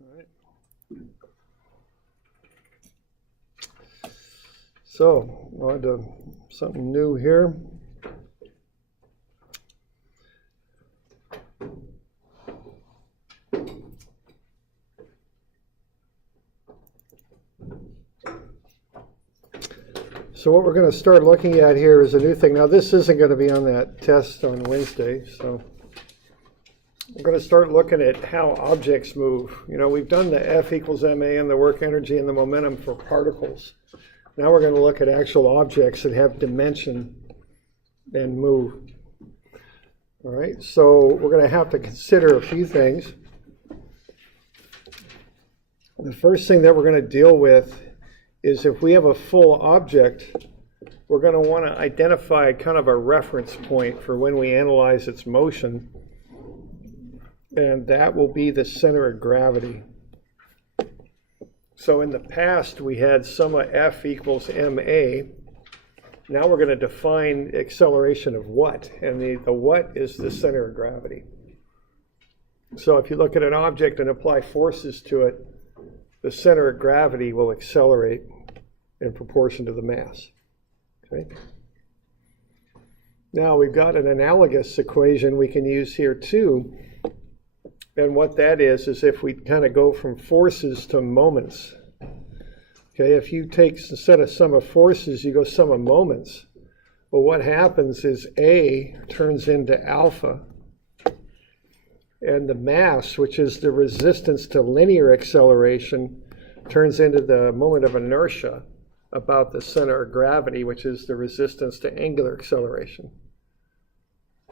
All right. So, on to something new here. So what we're going to start looking at here is a new thing. Now this isn't going to be on that test on Wednesday, so we're going to start looking at how objects move. You know, we've done the F equals ma and the work energy and the momentum for particles. Now we're going to look at actual objects that have dimension and move. All right, so we're going to have to consider a few things. The first thing that we're going to deal with is if we have a full object, we're going to want to identify kind of a reference point for when we analyze its motion, and that will be the center of gravity. So in the past, we had sum of F equals ma. Now we're going to define acceleration of what, and the what is the center of gravity. So if you look at an object and apply forces to it, the center of gravity will accelerate in proportion to the mass. Okay. Now we've got an analogous equation we can use here too. And what that is if we kind of go from forces to moments. Okay, if you take, instead of sum of forces, you go sum of moments. Well, what happens is A turns into alpha. And the mass, which is the resistance to linear acceleration, turns into the moment of inertia about the center of gravity, which is the resistance to angular acceleration.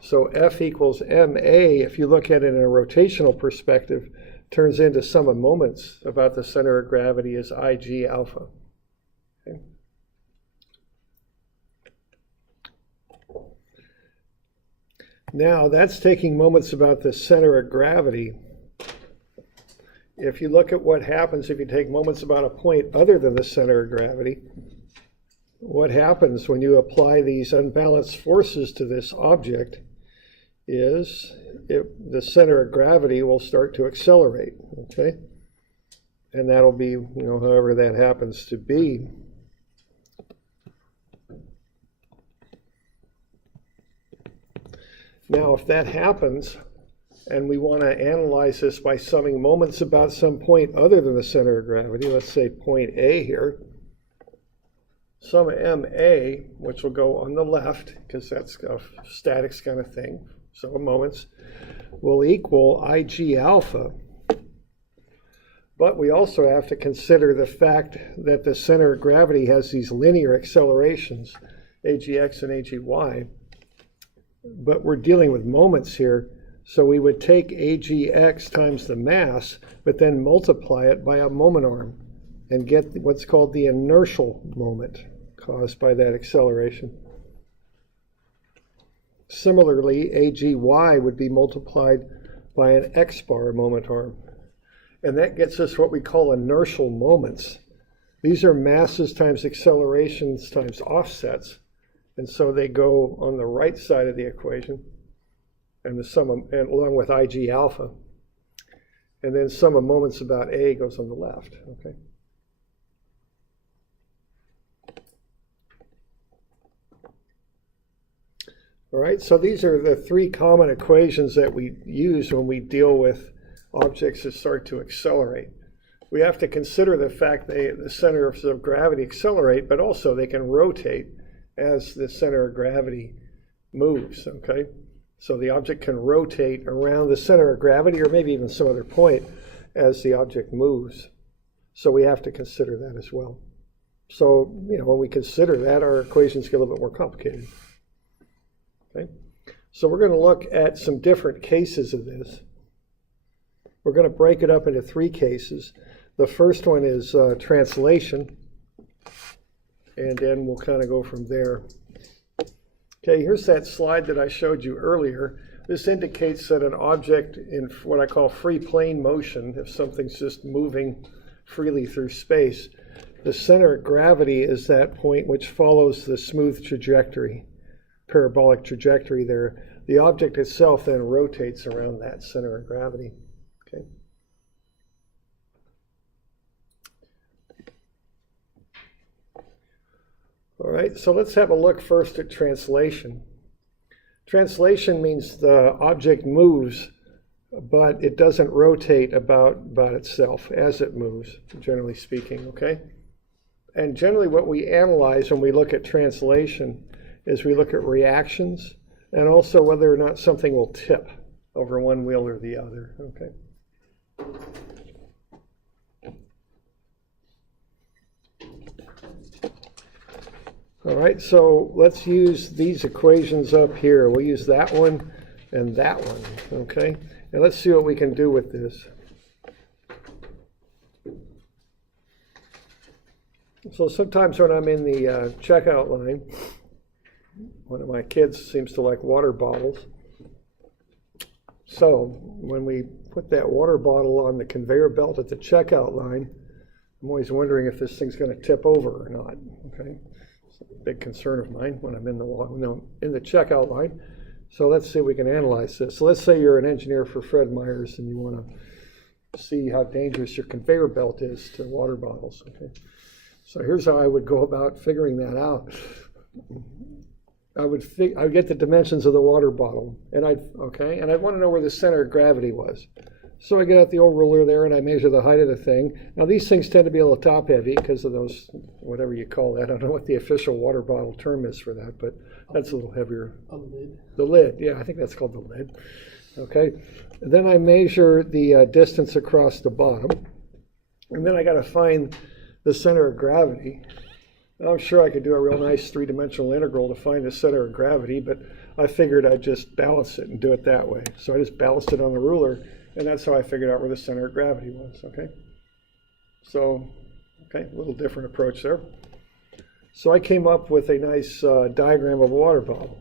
So F equals ma, if you look at it in a rotational perspective, turns into sum of moments about the center of gravity is Ig alpha. Okay. Now that's taking moments about the center of gravity. If you look at what happens if you take moments about a point other than the center of gravity, what happens when you apply these unbalanced forces to this object is the center of gravity will start to accelerate, okay? And that'll be, you know, however that happens to be. Now, if that happens, and we want to analyze this by summing moments about some point other than the center of gravity, let's say point A here, sum of ma, which will go on the left, because that's a statics kind of thing, so moments, will equal Ig alpha. But we also have to consider the fact that the center of gravity has these linear accelerations, agx and agy, but we're dealing with moments here. So we would take agx times the mass, but then multiply it by a moment arm and get what's called the inertial moment caused by that acceleration. Similarly, agy would be multiplied by an x-bar moment arm. And that gets us what we call inertial moments. These are masses times accelerations times offsets. And so they go on the right side of the equation. And the sum of, and along with Ig alpha. And then sum of moments about A goes on the left, okay? All right, so these are the three common equations that we use when we deal with objects that start to accelerate. We have to consider the fact that the centers of gravity accelerate, but also they can rotate as the center of gravity moves, okay? So the object can rotate around the center of gravity or maybe even some other point as the object moves. So we have to consider that as well. So, you know, when we consider that, our equations get a little bit more complicated. Okay? So we're going to look at some different cases of this. We're going to break it up into three cases. The first one is translation, and then we'll kind of go from there. Okay, here's that slide that I showed you earlier. This indicates that an object in what I call free plane motion, if something's just moving freely through space, the center of gravity is that point which follows the smooth trajectory, parabolic trajectory there. The object itself then rotates around that center of gravity. Okay. right, so let's have a look first at translation. Translation means the object moves, but it doesn't rotate about itself as it moves, generally speaking, okay? And generally what we analyze when we look at translation is we look at reactions and also whether or not something will tip over one wheel or the other, okay? All right, so let's use these equations up here. We'll use that one and that one, okay? And let's see what we can do with this. So sometimes when I'm in the checkout line, one of my kids seems to like water bottles. So when we put that water bottle on the conveyor belt at the checkout line, I'm always wondering if this thing's going to tip over or not, okay? It's a big concern of mine when I'm in the checkout line. So let's see if we can analyze this. So let's say you're an engineer for Fred Meyers and you want to see how dangerous your conveyor belt is to water bottles, okay? So here's how I would go about figuring that out. I would get the dimensions of the water bottle, and I'd want to know where the center of gravity was. So I get out the old ruler there and I measure the height of the thing. Now these things tend to be a little top heavy because of those, whatever you call that. I don't know what the official water bottle term is for that, but that's a little heavier. A lid. The lid, yeah, I think that's called the lid. Okay, and then I measure the distance across the bottom, and then I got to find the center of gravity. I'm sure I could do a real nice three-dimensional integral to find the center of gravity, but I figured I'd just balance it and do it that way. So I just balanced it on the ruler, and that's how I figured out where the center of gravity was, okay? So, okay, a little different approach there. So I came up with a nice diagram of a water bottle.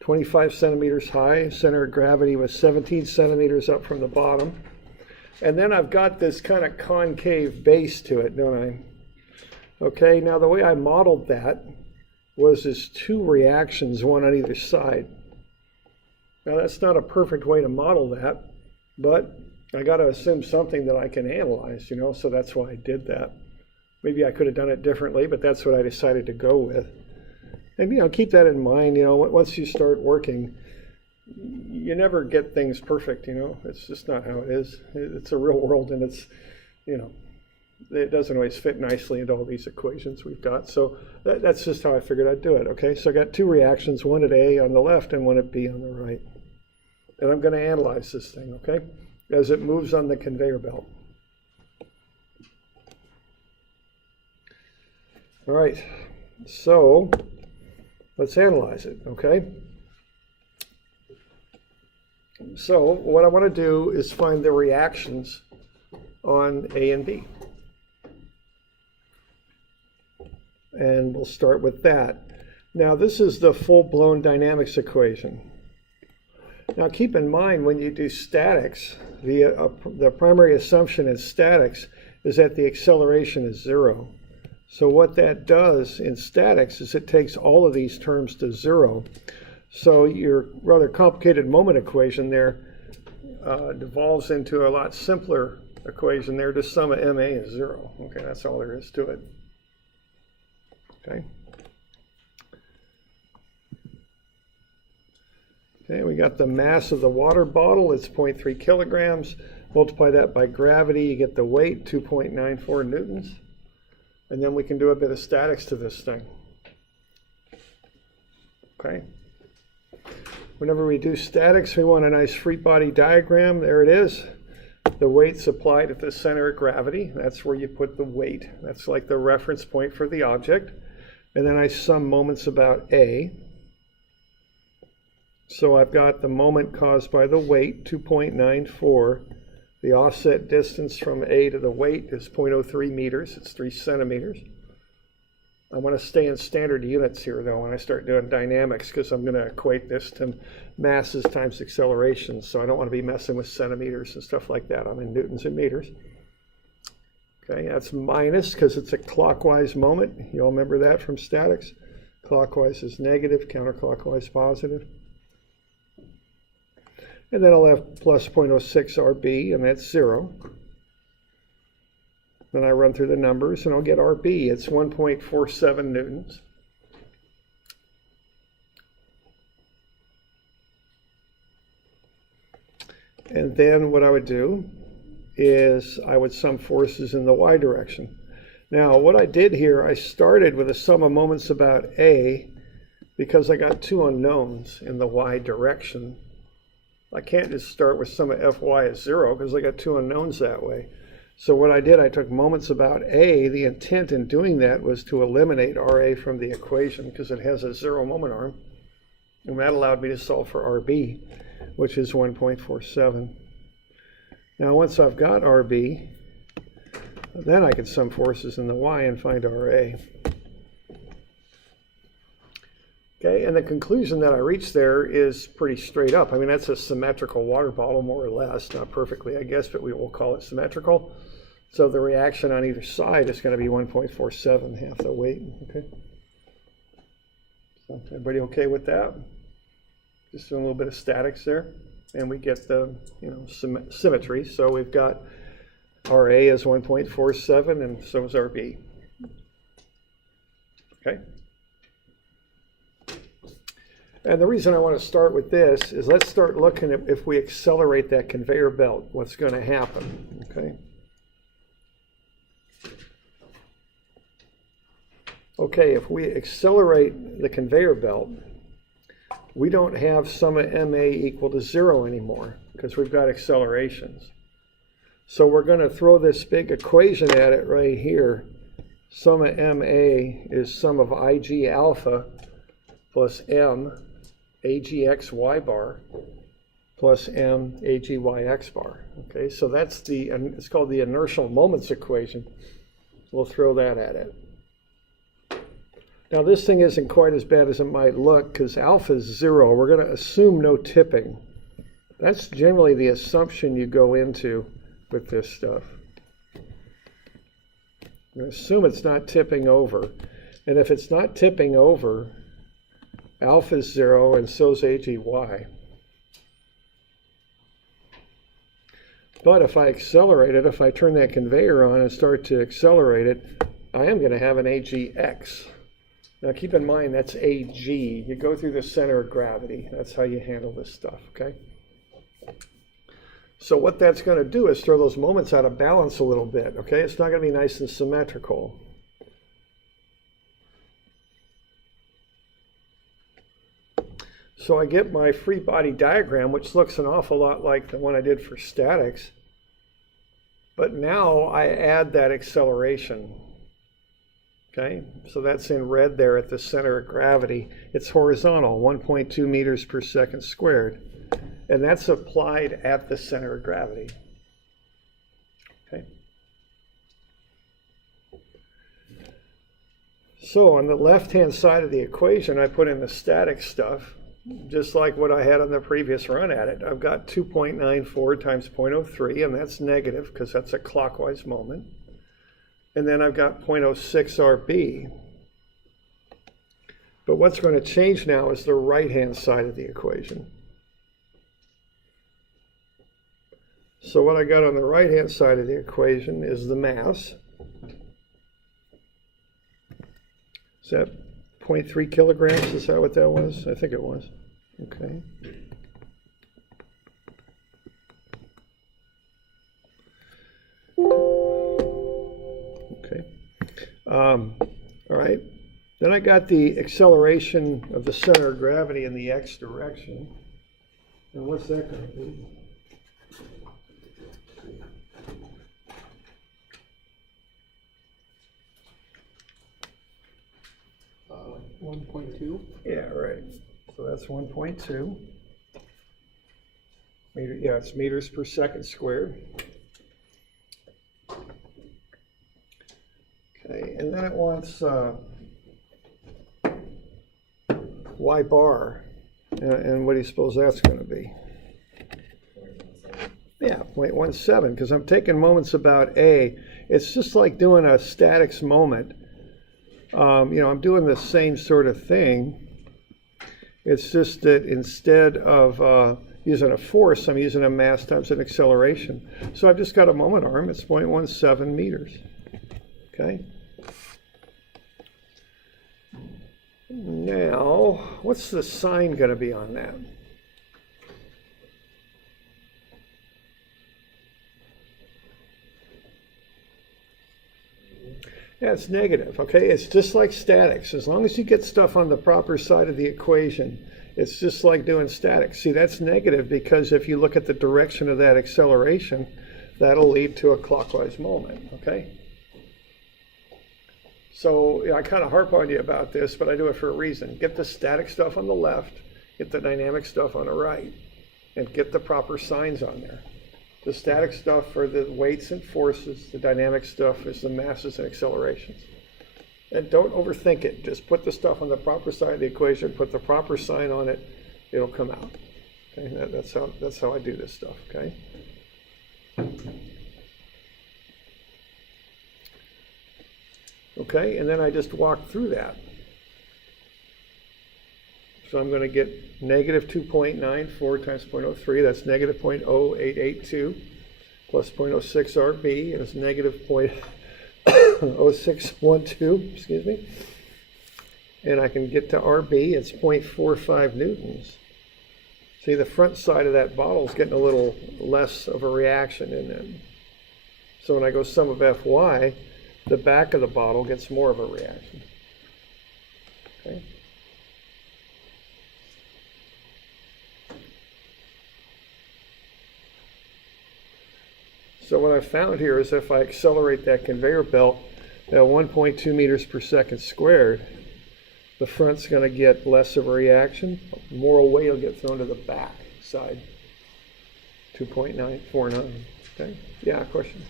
25 centimeters high, center of gravity was 17 centimeters up from the bottom. And then I've got this kind of concave base to it, don't I? Okay, now the way I modeled that was as two reactions, one on either side. Now that's not a perfect way to model that, but I got to assume something that I can analyze, you know, so that's why I did that. Maybe I could have done it differently, but that's what I decided to go with. And, you know, keep that in mind, you know, once you start working, you never get things perfect, you know, it's just not how it is. It's a real world, and it's, you know, it doesn't always fit nicely into all these equations we've got. So that's just how I figured I'd do it, okay? So I got two reactions, one at A on the left and one at B on the right. And I'm going to analyze this thing, okay, as it moves on the conveyor belt. All right, so let's analyze it, okay? So what I want to do is find the reactions on A and B. And we'll start with that. Now this is the full-blown dynamics equation. Now keep in mind when you do statics, the primary assumption in statics is that the acceleration is zero. So what that does in statics is it takes all of these terms to zero. So your rather complicated moment equation there devolves into a lot simpler equation there. Just sum of MA is zero. Okay, that's all there is to it. Okay. Okay, we got the mass of the water bottle. It's 0.3 kilograms. Multiply that by gravity, you get the weight, 2.94 newtons. And then we can do a bit of statics to this thing. Okay. Whenever we do statics, we want a nice free body diagram. There it is. The weight's applied at the center of gravity. That's where you put the weight. That's like the reference point for the object. And then I sum moments about A. So I've got the moment caused by the weight, 2.94. The offset distance from A to the weight is 0.03 meters. It's 3 centimeters. I want to stay in standard units here, though, when I start doing dynamics, because I'm going to equate this to masses times acceleration. So I don't want to be messing with centimeters and stuff like that. I'm in newtons and meters. Okay, that's minus because it's a clockwise moment. You all remember that from statics? Clockwise is negative, counterclockwise positive. And then I'll have plus 0.06 RB, and that's 0. Then I run through the numbers and I'll get RB. It's 1.47 newtons. And then what I would do is I would sum forces in the y direction. Now what I did here, I started with a sum of moments about A because I got two unknowns in the y direction. I can't just start with sum of Fy as 0 because I got two unknowns that way. So what I did, I took moments about A. The intent in doing that was to eliminate RA from the equation because it has a 0 moment arm. And that allowed me to solve for RB, which is 1.47. Now once I've got RB, then I can sum forces in the y and find RA. Okay, and the conclusion that I reached there is pretty straight up. I mean, that's a symmetrical water bottle, more or less. Not perfectly, I guess, but we will call it symmetrical. So the reaction on either side is going to be 1.47, half the weight. Okay. So everybody okay with that? Just doing a little bit of statics there, and we get the symmetry. So we've got RA is 1.47, and so is RB. Okay. And the reason I want to start with this is let's start looking at if we accelerate that conveyor belt, what's going to happen, okay? Okay, if we accelerate the conveyor belt, we don't have sum of MA equal to 0 anymore because we've got accelerations. So we're going to throw this big equation at it right here. Sum of MA is sum of IG alpha plus M AGX y bar plus M AGY x bar. Okay, so that's it's called the inertial moments equation. We'll throw that at it. Now this thing isn't quite as bad as it might look because alpha is 0. We're going to assume no tipping. That's generally the assumption you go into with this stuff. We're going to assume it's not tipping over. And if it's not tipping over, alpha is 0 and so is AGY. But if I accelerate it, if I turn that conveyor on and start to accelerate it, I am going to have an AGX. Now keep in mind that's AG. You go through the center of gravity. That's how you handle this stuff, okay? So what that's going to do is throw those moments out of balance a little bit, okay? It's not going to be nice and symmetrical. So I get my free body diagram, which looks an awful lot like the one I did for statics. But now I add that acceleration. Okay, so that's in red there at the center of gravity. It's horizontal, 1.2 meters per second squared. And that's applied at the center of gravity. Okay. So on the left-hand side of the equation, I put in the static stuff. Just like what I had on the previous run at it. I've got 2.94 times 0.03, and that's negative because that's a clockwise moment. And then I've got 0.06 RB. But what's going to change now is the right-hand side of the equation. So what I got on the right-hand side of the equation is the mass. Is that 0.3 kilograms, is that what that was? I think it was. Okay. Okay. All right. Then I got the acceleration of the center of gravity in the x direction. And what's that going to be? Uh, 1.2. Yeah, right. So that's 1.2. Meter, yeah, it's meters per second squared. Okay, and then it wants y bar. And what do you suppose that's going to be? Yeah, 0.17, because I'm taking moments about A. It's just like doing a statics moment. I'm doing the same sort of thing. It's just that instead of using a force, I'm using a mass times an acceleration. So I've just got a moment arm. It's 0.17 meters. Okay. Now, what's the sign going to be on that? Yeah, it's negative, okay? It's just like statics. As long as you get stuff on the proper side of the equation, it's just like doing statics. See, that's negative because if you look at the direction of that acceleration, that'll lead to a clockwise moment, okay? So I kind of harp on you about this, but I do it for a reason. Get the static stuff on the left, get the dynamic stuff on the right, and get the proper signs on there. The static stuff are the weights and forces. The dynamic stuff is the masses and accelerations. And don't overthink it. Just put the stuff on the proper side of the equation, put the proper sign on it, it'll come out. Okay? That's how I do this stuff, okay? Okay, and then I just walk through that. So I'm going to get negative 2.94 times 0.03, that's negative 0.0882, plus 0.06 RB, and it's negative 0.0612, excuse me. And I can get to RB, it's 0.45 newtons. See, the front side of that bottle is getting a little less of a reaction in it. So when I go sum of Fy, the back of the bottle gets more of a reaction. Okay. So what I found here is if I accelerate that conveyor belt at 1.2 meters per second squared, the front's going to get less of a reaction. More weight will get thrown to the back side. 2.949. Okay. Yeah, question.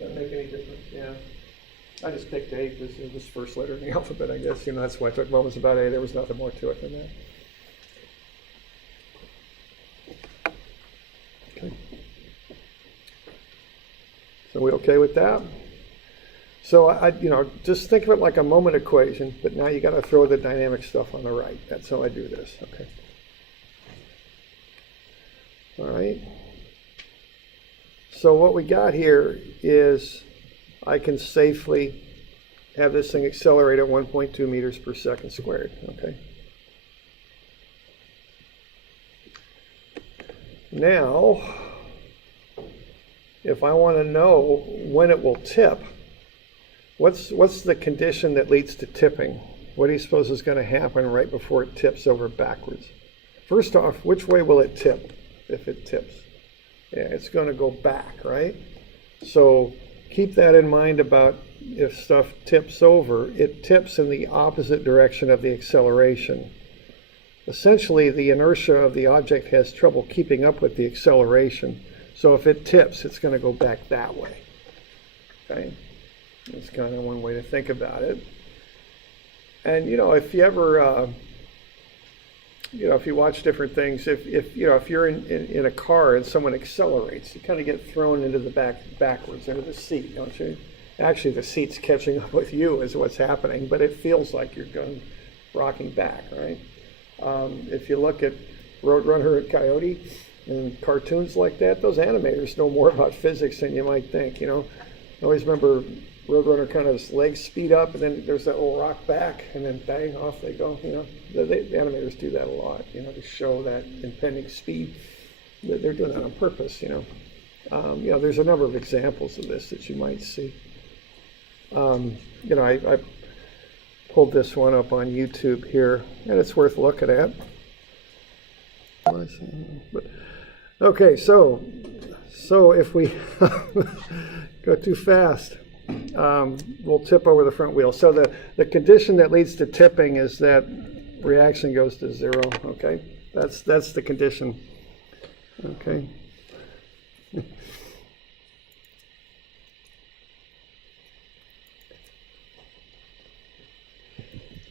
Doesn't make any difference. Yeah. I just picked A because it was the first letter in the alphabet, I guess. You know, that's why I took moments about A. There was nothing more to it than that. Okay. So we okay with that? So I just think of it like a moment equation, but now you got to throw the dynamic stuff on the right. That's how I do this. Okay. All right. So what we got here is I can safely have this thing accelerate at 1.2 meters per second squared. Okay. Now, if I want to know when it will tip, what's the condition that leads to tipping? What do you suppose is going to happen right before it tips over backwards? First off, which way will it tip if it tips? Yeah, it's going to go back, right? So keep that in mind about if stuff tips over, it tips in the opposite direction of the acceleration. Essentially, the inertia of the object has trouble keeping up with the acceleration. So if it tips, it's going to go back that way. Okay? That's kind of one way to think about it. And, if you ever, if you watch different things, if you're in a car and someone accelerates, you kind of get thrown into the backwards into the seat, don't you? Actually, the seat's catching up with you is what's happening, but it feels like you're rocking back, right? If you look at Roadrunner and Coyote and cartoons like that, those animators know more about physics than you might think. I always remember Roadrunner kind of his legs speed up, and then there's that little rock back, and then bang, off they go. The animators do that a lot. To show that impending speed. They're doing that on purpose. There's a number of examples of this that you might see. I pulled this one up on YouTube here, and it's worth looking at. Okay, so if we go too fast, we'll tip over the front wheel. So the condition that leads to tipping is that reaction goes to zero. Okay, that's the condition. Okay.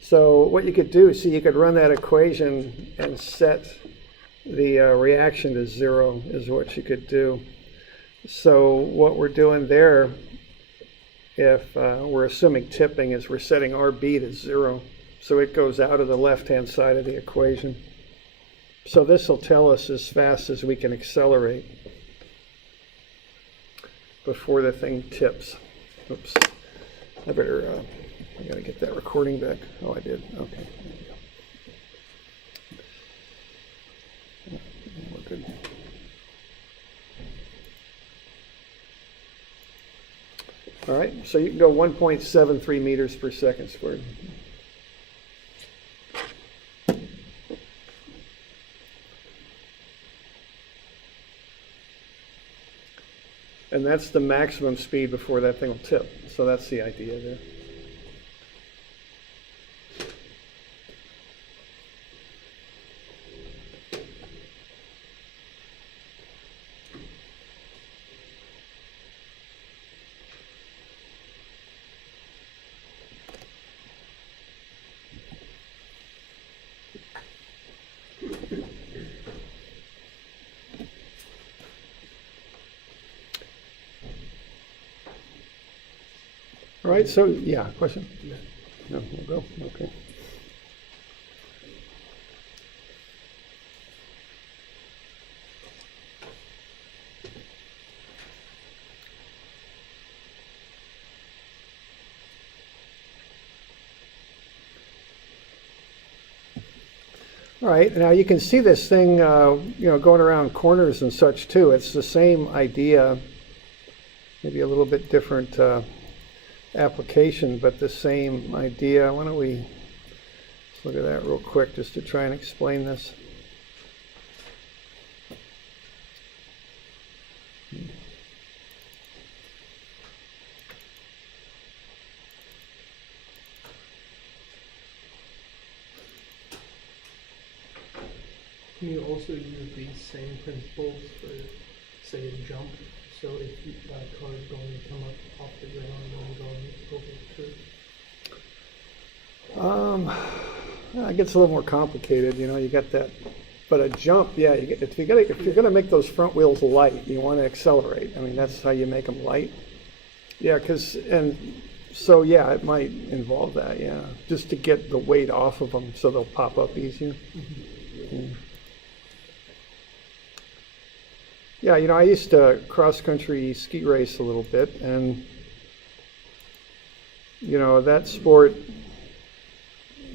So what you could do, you could run that equation and set the reaction to zero is what you could do. So what we're doing there, if we're assuming tipping, is we're setting RB to zero. So it goes out of the left-hand side of the equation. So this will tell us as fast as we can accelerate before the thing tips. Oops. I better, I gotta get that recording back. Oh, I did. Okay. There you go. We're good. All right, so you can go 1.73 meters per second squared. And that's the maximum speed before that thing will tip. So that's the idea there. All right, so yeah, question? No, we'll go. Okay. All right, now you can see this thing, going around corners and such too. It's the same idea, maybe a little bit different application, but the same idea. Why don't we let's look at that real quick just to try and explain this. Can you also use these same principles for, say, a jump? So if a car is going to come up off the ground and going over the curb? It gets a little more complicated, you got that. But a jump, yeah, if you're going to make those front wheels light, you want to accelerate. I mean, that's how you make them light. Yeah, so yeah, it might involve that, yeah, just to get the weight off of them so they'll pop up easier. Mm-hmm. Yeah. Yeah, I used to cross-country ski race a little bit, and, that sport,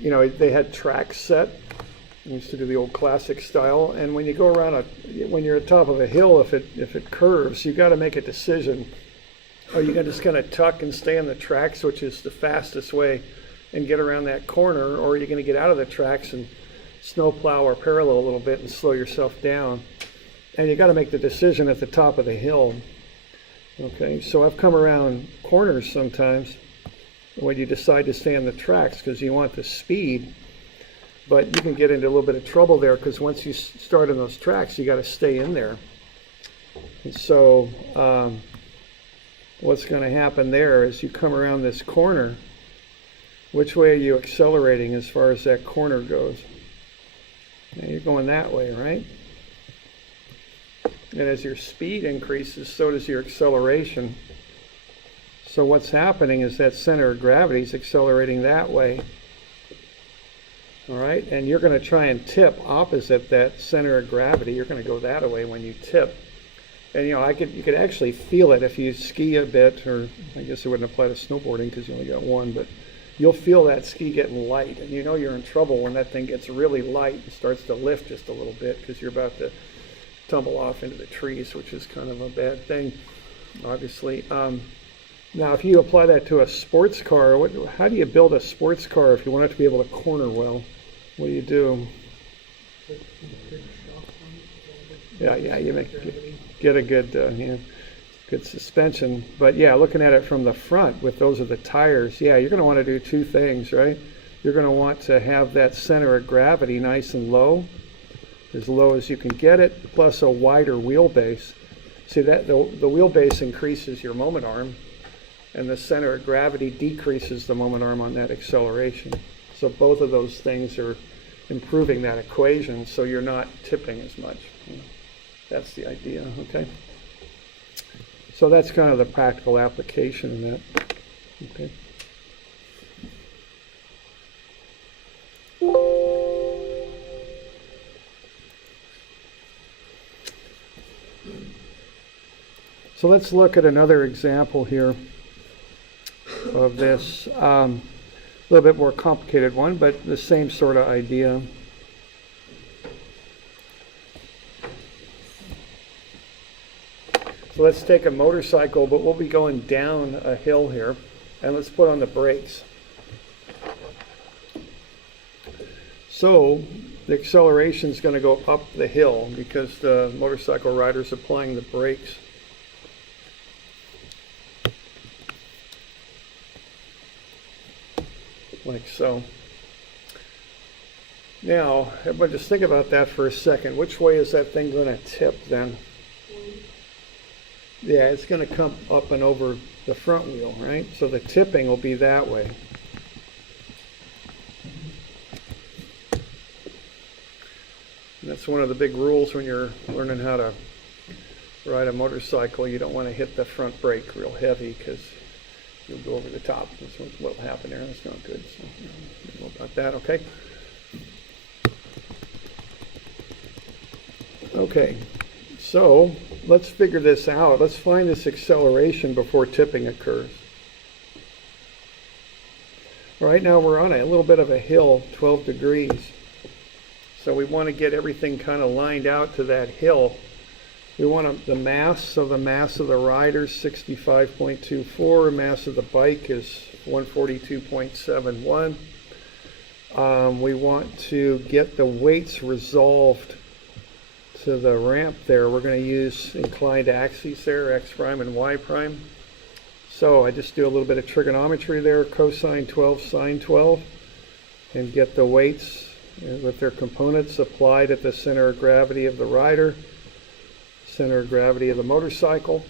they had tracks set. We used to do the old classic style, and when you go around, when you're at the top of a hill, if it curves, you've got to make a decision. Are you just going to tuck and stay on the tracks, which is the fastest way, and get around that corner, or are you going to get out of the tracks and snowplow or parallel a little bit and slow yourself down? And you got to make the decision at the top of the hill. Okay, so I've come around corners sometimes when you decide to stay on the tracks because you want the speed, but you can get into a little bit of trouble there because once you start on those tracks, you got to stay in there. And so what's going to happen there is you come around this corner. Which way are you accelerating as far as that corner goes? Now you're going that way, right? And as your speed increases, so does your acceleration. So what's happening is that center of gravity is accelerating that way. All right, and you're going to try and tip opposite that center of gravity. You're going to go that way when you tip. And you could actually feel it if you ski a bit, or I guess it wouldn't apply to snowboarding because you only got one, but you'll feel that ski getting light, and you're in trouble when that thing gets really light and starts to lift just a little bit because you're about to tumble off into the trees, which is kind of a bad thing, obviously. Now, if you apply that to a sports car, how do you build a sports car if you want it to be able to corner well? What do you do? Yeah, you get a good suspension. But yeah, looking at it from the front with those are the tires, yeah, you're going to want to do two things, right? You're going to want to have that center of gravity nice and low as you can get it, plus a wider wheelbase. See that the wheelbase increases your moment arm, and the center of gravity decreases the moment arm on that acceleration. So both of those things are improving that equation, so you're not tipping as much. That's the idea, okay? So that's kind of the practical application of that, okay? So let's look at another example here of this. A little bit more complicated one, but the same sort of idea. So let's take a motorcycle, but we'll be going down a hill here, and let's put on the brakes. So the acceleration is going to go up the hill because the motorcycle rider is applying the brakes. Like so. Now, everybody just think about that for a second. Which way is that thing going to tip then? Yeah, it's going to come up and over the front wheel, right? So the tipping will be that way. And that's one of the big rules when you're learning how to ride a motorcycle. You don't want to hit the front brake real heavy because you'll go over the top. That's what will happen there. That's not good. So, you know about that, okay? Okay, so let's figure this out. Let's find this acceleration before tipping occurs. Right now we're on a little bit of a hill, 12 degrees. So we want to get everything kind of lined out to that hill. We want the mass, so the mass of the rider is 65.24, mass of the bike is 142.71. We want to get the weights resolved to the ramp there. We're going to use inclined axes there, x prime and y prime. So I just do a little bit of trigonometry there, cosine 12, sine 12, and get the weights with their components applied at the center of gravity of the rider, center of gravity of the motorcycle,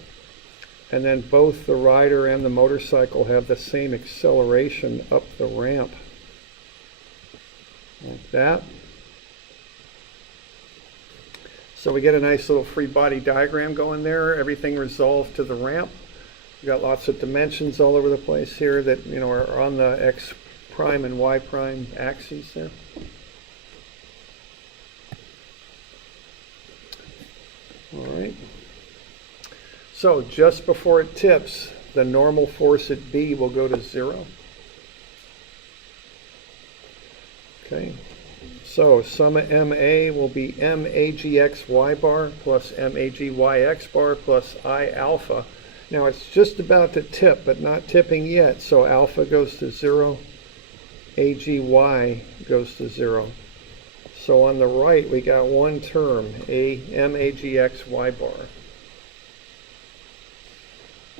and then both the rider and the motorcycle have the same acceleration up the ramp, like that. So we get a nice little free body diagram going there, everything resolved to the ramp. We've got lots of dimensions all over the place here that, you know, are on the x prime and y prime axes there. All right. So just before it tips, the normal force at B will go to 0. Okay. So sum of MA will be MAGXY bar plus MAGYX bar plus I alpha. Now it's just about to tip, but not tipping yet. So alpha goes to 0, AGY goes to 0. So on the right, we got one term, MAGXY bar.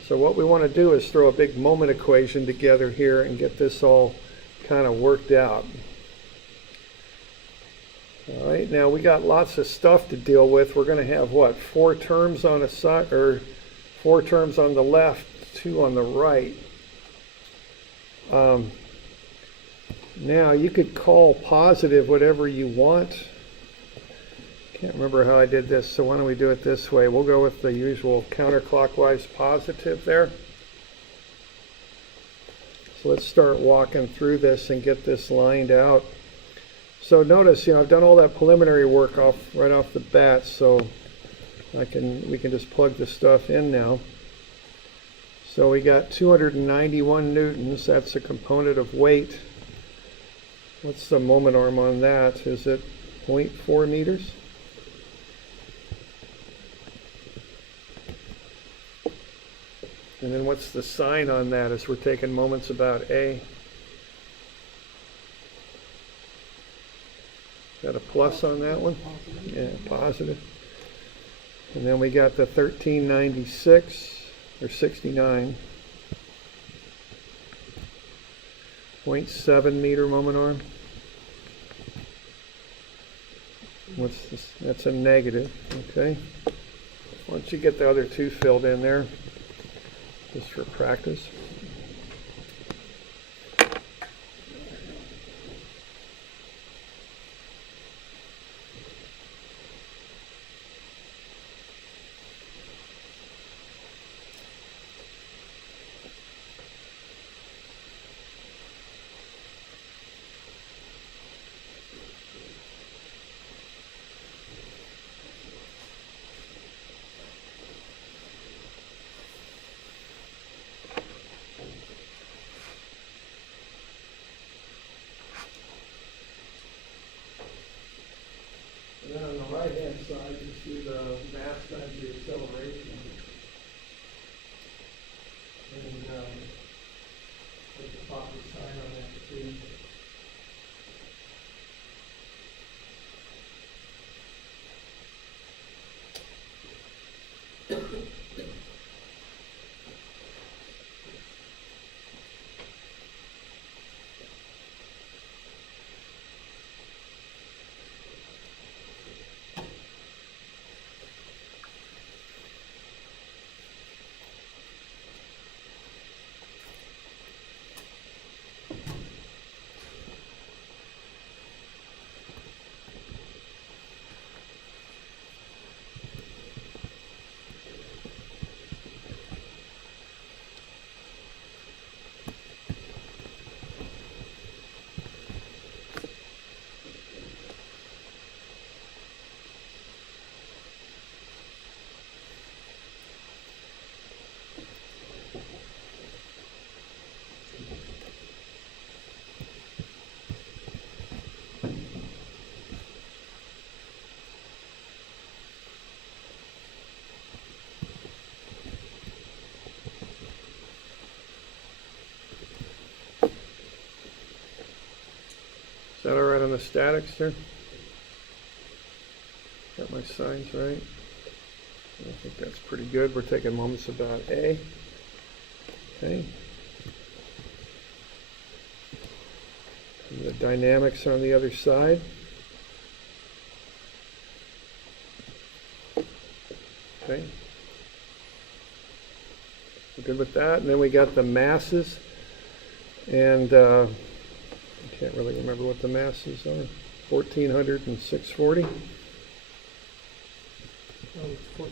So what we want to do is throw a big moment equation together here and get this all kind of worked out. All right, now we got lots of stuff to deal with. We're going to have what, 4 terms on a side, or 4 terms on the left, 2 on the right. Now you could call positive whatever you want. Can't remember how I did this, so why don't we do it this way? We'll go with the usual counterclockwise positive there. So let's start walking through this and get this lined out. So notice, you know, I've done all that preliminary work right off the bat, so we can just plug the stuff in now. So we got 291 newtons. That's a component of weight. What's the moment arm on that? Is it 0.4 meters? And then what's the sign on that as we're taking moments about A? Got a plus on that one? Yeah, positive. And then we got the 1396 or 69. 0.7 meter moment arm. What's this? That's a negative, okay. Once you get the other 2 filled in there, just for practice. And then on the right-hand side, you see the mass times the acceleration. And put the proper sign on that too. Is that all right on the statics there? Got my signs right? I think that's pretty good. We're taking moments about A. Okay. And the dynamics on the other side. Okay. We're good with that. And then we got the masses. And I can't really remember what the masses are. 1400 and 640.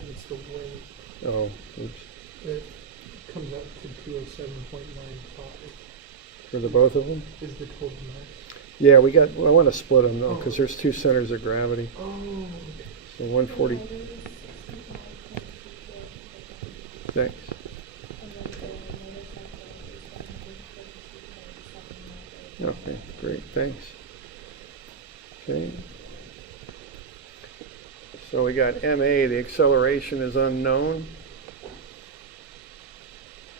It's the weight. Oh, oops. It comes up to 207.95. For the both of them? Is the total mass. Yeah, we got, well, I want to split them though, because there's two centers of gravity. Oh, okay. So 140. Thanks. Okay, great, thanks. Okay. So we got MA, the acceleration is unknown.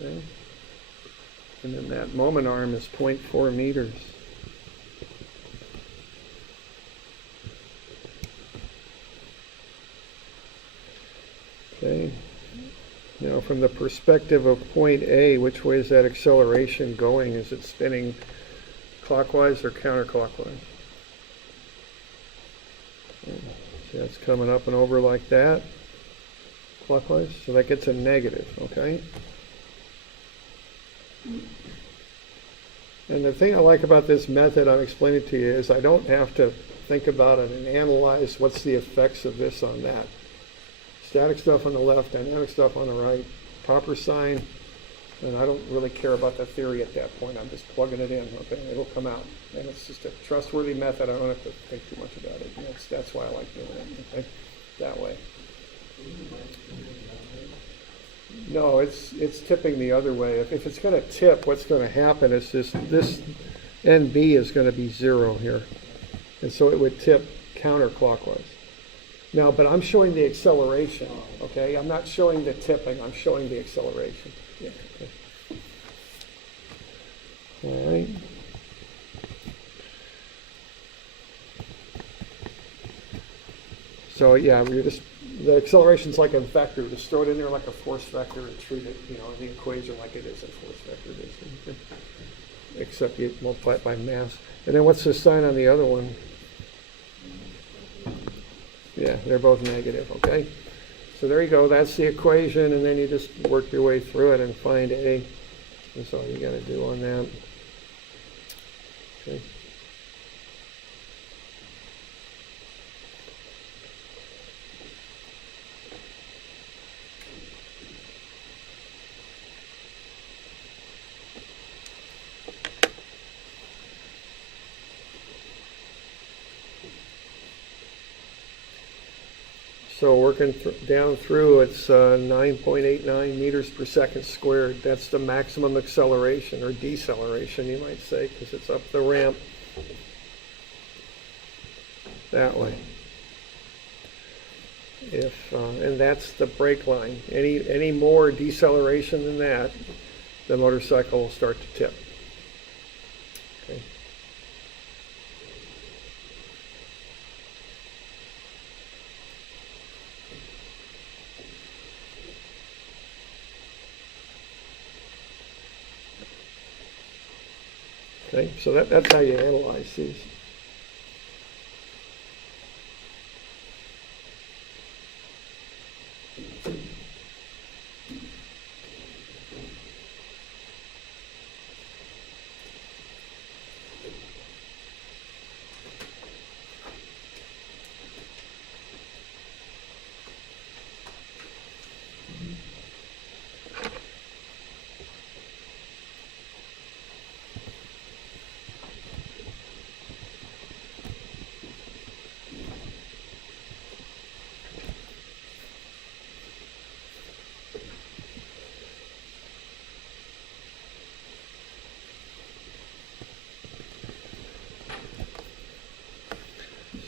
Okay. And then that moment arm is 0.4 meters. Okay. Now from the perspective of point A, which way is that acceleration going? Is it spinning clockwise or counterclockwise? Okay. See, that's coming up and over like that, clockwise. So that gets a negative, okay? And the thing I like about this method I'm explaining to you is I don't have to think about it and analyze what's the effects of this on that. Static stuff on the left, dynamic stuff on the right, proper sign, and I don't really care about the theory at that point. I'm just plugging it in, okay? It'll come out. And it's just a trustworthy method. I don't have to think too much about it. And that's why I like doing it, okay? That way. No, it's tipping the other way. If it's going to tip, what's going to happen is this NB is going to be 0 here. And so it would tip counterclockwise. Now, but I'm showing the acceleration, okay? I'm not showing the tipping, I'm showing the acceleration. Yeah, okay. All right. So yeah, the acceleration's like a vector. Just throw it in there like a force vector and treat it, the equation like it is a force vector. Except you multiply it by mass. And then what's the sign on the other one? Yeah, they're both negative, okay? So there you go, that's the equation, and then you just work your way through it and find A. That's all you gotta do on that. Okay. So working down through, it's 9.89 meters per second squared. That's the maximum acceleration, or deceleration, you might say, because it's up the ramp that way. And that's the brake line. Any more deceleration than that, the motorcycle will start to tip. Okay. Okay, so that's how you analyze these.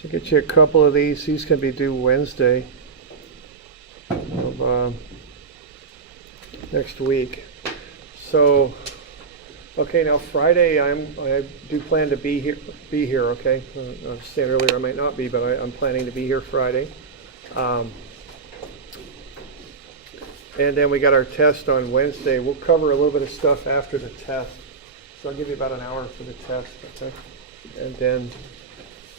So get you a couple of these. These can be due Wednesday of next week. So, okay, now Friday I do plan to be here. Okay, I was saying earlier I might not be, but I'm planning to be here Friday. And then we got our test on Wednesday. We'll cover a little bit of stuff after the test. So I'll give you about an hour for the test, okay? And then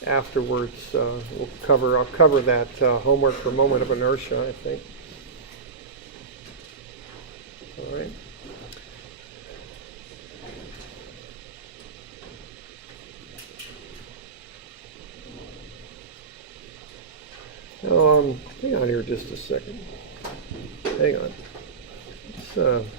afterwards, I'll cover that homework for moment of inertia, I think. All right. Hang on here just a second. Hang on.